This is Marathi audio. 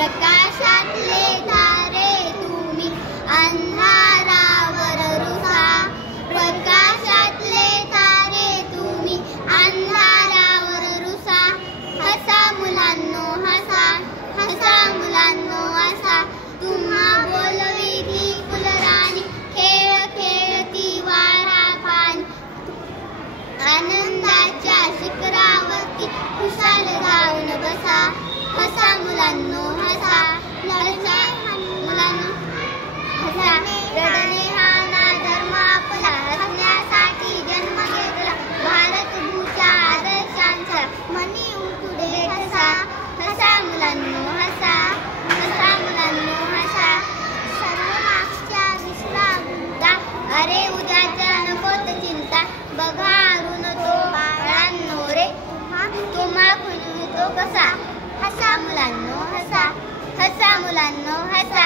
प्रकाशातले तारे तुम्ही अंधारावर रुसा. प्रकाशातले तारे तुम्ही अंधारावर रुसा. हसा मुलांनो हसा, हसा मुलांनो हसा. तुम्हा बोलविली फुलराणी, खेळ खेळती वारा पाणी. आनंदाच्या शिखरावरती खुशाल जाऊन बसा. हसा मुलांनो हसा, हसा मुलांनो हसा. रडणे हा ना धर्म आपला, हसण्यासाठी जन्म घेतला. भारतभूषा आदर्शांचा मनी उठुडे ठसा. हसा मुलांनो हसा, हसा मुलांनो हसा. सर्व मागच्या विसरा, अरे उद्याच्या नकोत चिंता. बघा अरुण तो बाळांनो रे, तुम्हा खुलतो कसा. हसा मुलांनो हसा, हसा मुलांनो हसा.